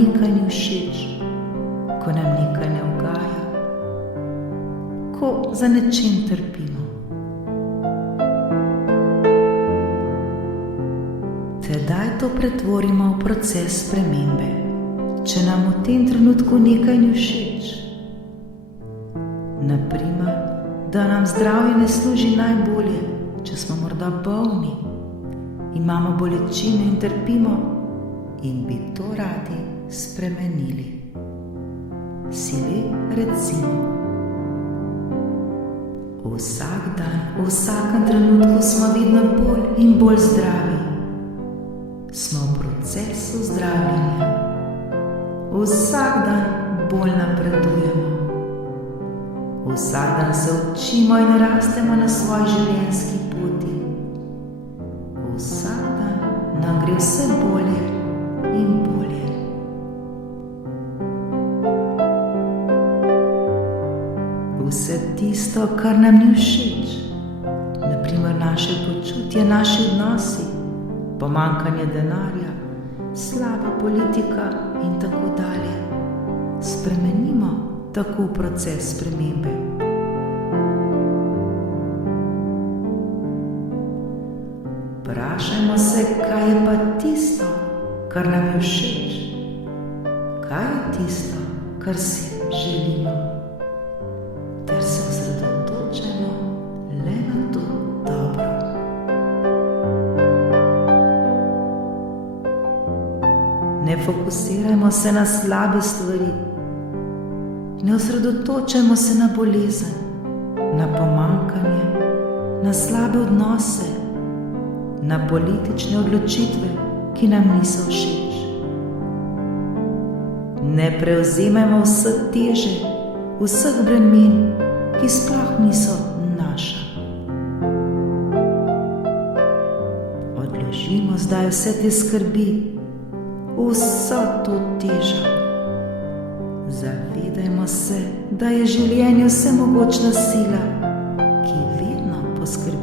nekaj ni všeč, ko nam nekaj ne ugaja, ko za nečim trpimo. Tedaj to pretvorimo v proces spremembe, če nam v tem trenutku nekaj ni všeč. Naprimer, da nam zdravje ne služi najbolje, če smo morda bolni, imamo bolečine in trpimo in bi to radi spremenili. Si recimo, vsak dan, v vsakem trenutku smo vedno bolj in bolj zdravi. Smo v procesu zdravljenja. Vsak dan bolj napredujemo. Vsak dan se učimo in rastemo na svoji življenjski poti. Vsak dan nam gre vse bolje in bolje. Vse tisto, kar nam ni všeč, naprimer naše počutje, naši odnosi, pomanjkanje denarja, slaba politika in tako dalje, spremenimo tako v proces spremembe. Vprašajmo se, kaj je pa tisto, kar nam je všeč. Kaj je tisto, kar si želimo? Ter se osredotočajmo le na to dobro. Ne fokusirajmo se na slabe stvari. Ne osredotočajmo se na bolezen, na pomanjkanje, na slabe odnose, na politične odločitve, ki nam niso všeč. Ne prevzemajmo vse teže, vseh bremen, ki sploh niso naša. Odložimo zdaj vse te skrbi, vso to težo. Zavedajmo se, da je življenje vsemogočna sila, ki vedno poskrbi